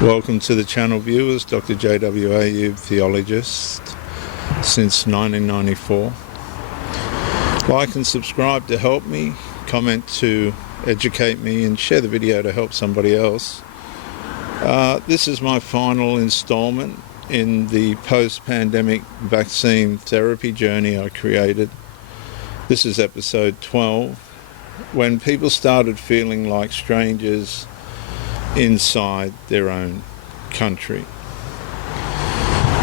Welcome to the channel viewers, Dr. J.W. Ayub, theologist since 1994. Like and subscribe to help me, comment to educate me, and share the video to help somebody else. This is my final installment in the post-pandemic vaccine therapy journey I created. This is episode 12, when people started feeling like strangers inside their own country.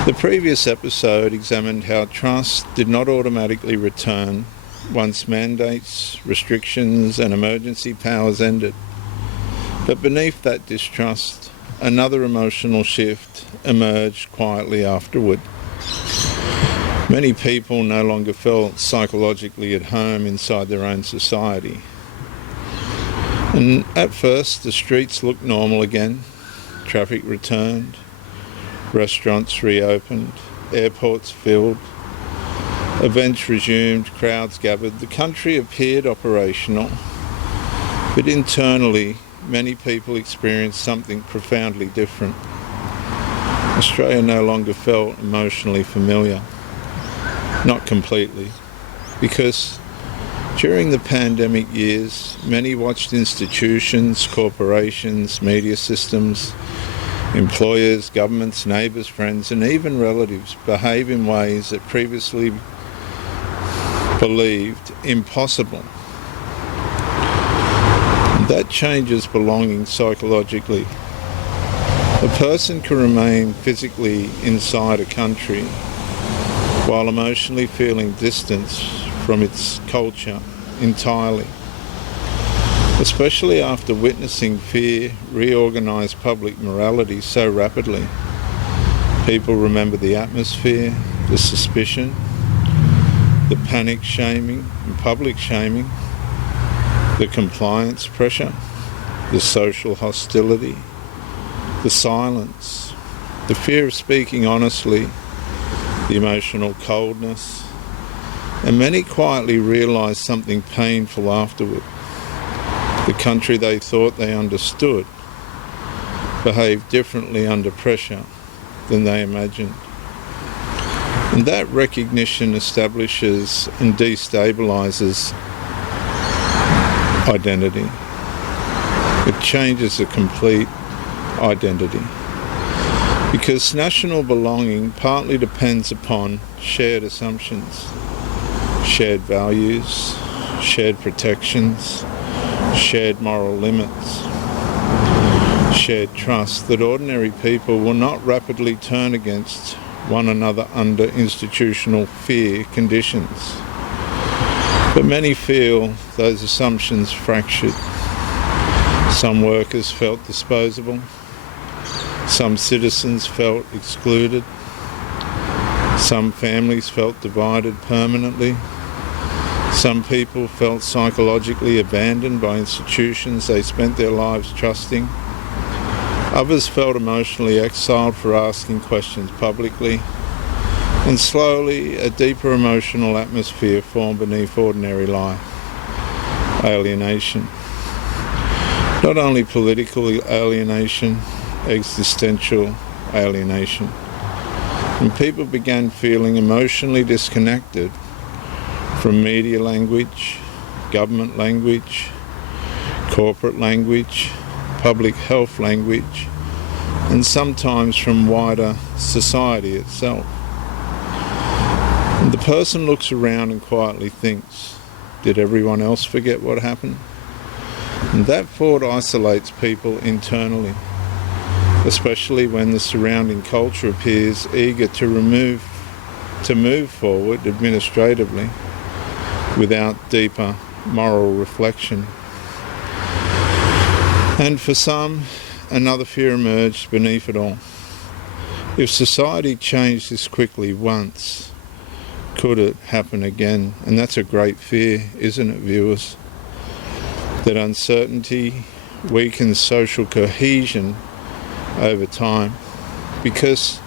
The previous episode examined how trust did not automatically return once mandates, restrictions and emergency powers ended. But beneath that distrust, another emotional shift emerged quietly afterward. Many people no longer felt psychologically at home inside their own society. And at first, the streets looked normal again. Traffic returned, restaurants reopened, airports filled, events resumed, crowds gathered. The country appeared operational, but internally, many people experienced something profoundly different. Australia no longer felt emotionally familiar. Not completely, because during the pandemic years, many watched institutions, corporations, media systems, employers, governments, neighbours, friends, and even relatives behave in ways that previously believed impossible. That changes belonging psychologically. A person can remain physically inside a country while emotionally feeling distance from its culture entirely, especially after witnessing fear reorganise public morality so rapidly. People remember the atmosphere, the suspicion, the panic shaming and public shaming, the compliance pressure, the social hostility, the silence, the fear of speaking honestly, the emotional coldness, and many quietly realised something painful afterward. The country they thought they understood behaved differently under pressure than they imagined. And that recognition establishes and destabilises identity. It changes the complete identity. Because national belonging partly depends upon shared assumptions, shared values, shared protections, shared moral limits, shared trust that ordinary people will not rapidly turn against one another under institutional fear conditions. But many feel those assumptions fractured. Some workers felt disposable. Some citizens felt excluded. Some families felt divided permanently. Some people felt psychologically abandoned by institutions they spent their lives trusting. Others felt emotionally exiled for asking questions publicly. And slowly, a deeper emotional atmosphere formed beneath ordinary life. Alienation. Not only political alienation, existential alienation. And people began feeling emotionally disconnected from media language, government language, corporate language, public health language, and sometimes from wider society itself. And the person looks around and quietly thinks, did everyone else forget what happened? And that thought isolates people internally, especially when the surrounding culture appears eager to move forward administratively without deeper moral reflection. And for some, another fear emerged beneath it all. If society changed this quickly once, could it happen again? And that's a great fear, isn't it, viewers? That uncertainty weakens social cohesion over time, because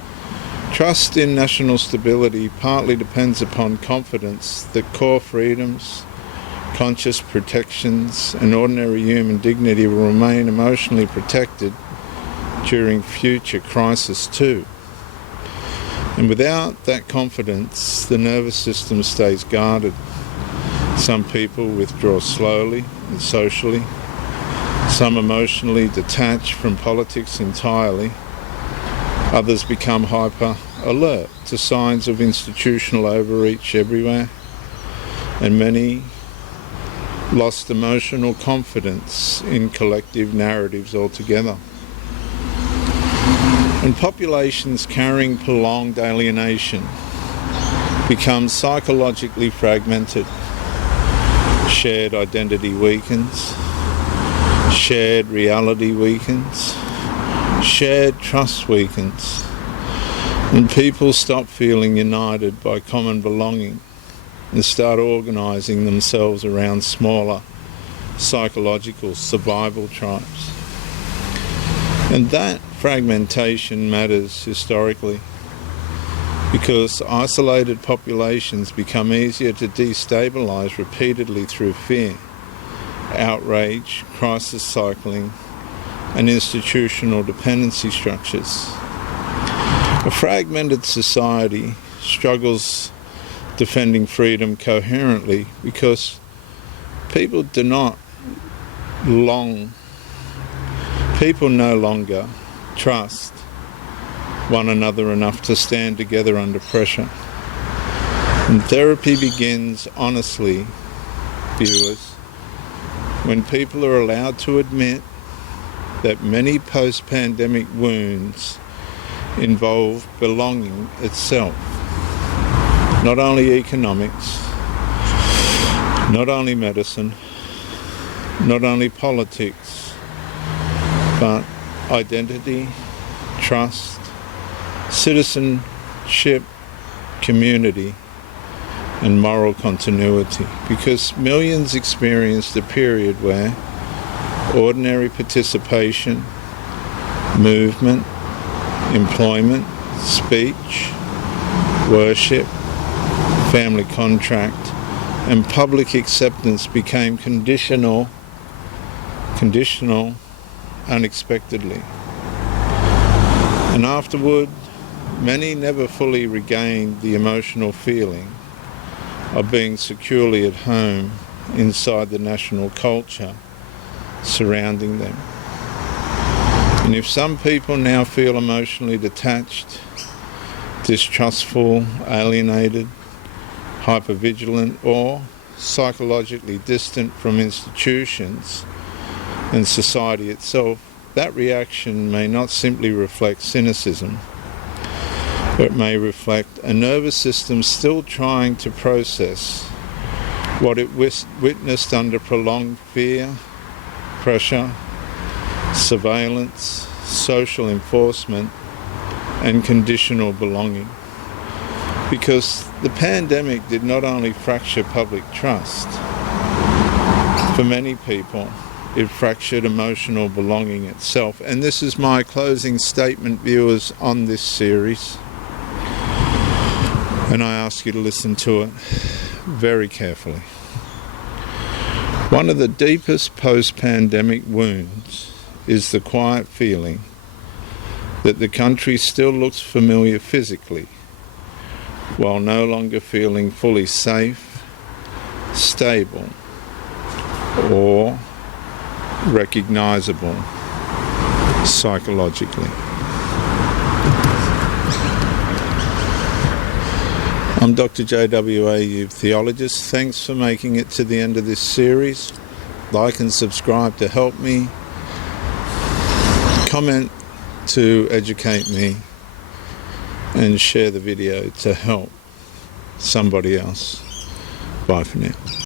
trust in national stability partly depends upon confidence that core freedoms, conscious protections and ordinary human dignity will remain emotionally protected during future crisis too. And without that confidence, the nervous system stays guarded. Some people withdraw slowly and socially. Some emotionally detach from politics entirely. Others become hyper alert to signs of institutional overreach everywhere. And many lost emotional confidence in collective narratives altogether. And populations carrying prolonged alienation become psychologically fragmented. Shared identity weakens, shared reality weakens, shared trust weakens, and people stop feeling united by common belonging and start organising themselves around smaller psychological survival tribes. And that fragmentation matters historically because isolated populations become easier to destabilise repeatedly through fear, outrage, crisis cycling, and institutional dependency structures. A fragmented society struggles defending freedom coherently because people no longer trust one another enough to stand together under pressure. And therapy begins honestly, viewers, when people are allowed to admit that many post-pandemic wounds involve belonging itself. Not only economics, not only medicine, not only politics, but identity, trust, citizenship, community, and moral continuity. Because millions experienced a period where ordinary participation, movement, employment, speech, worship, family contract, and public acceptance became conditional unexpectedly. And afterward, many never fully regained the emotional feeling of being securely at home inside the national culture surrounding them. And if some people now feel emotionally detached, distrustful, alienated, hypervigilant, or psychologically distant from institutions and society itself, that reaction may not simply reflect cynicism, but it may reflect a nervous system still trying to process what it witnessed under prolonged fear, pressure, surveillance, social enforcement, and conditional belonging. Because the pandemic did not only fracture public trust, for many people, it fractured emotional belonging itself. And this is my closing statement, viewers, on this series. And I ask you to listen to it very carefully. One of the deepest post-pandemic wounds is the quiet feeling that the country still looks familiar physically, while no longer feeling fully safe, stable, or recognisable psychologically. I'm Dr. JWA, theologist. Thanks for making it to the end of this series. Like and subscribe to help me. Comment to educate me. And share the video to help somebody else. Bye for now.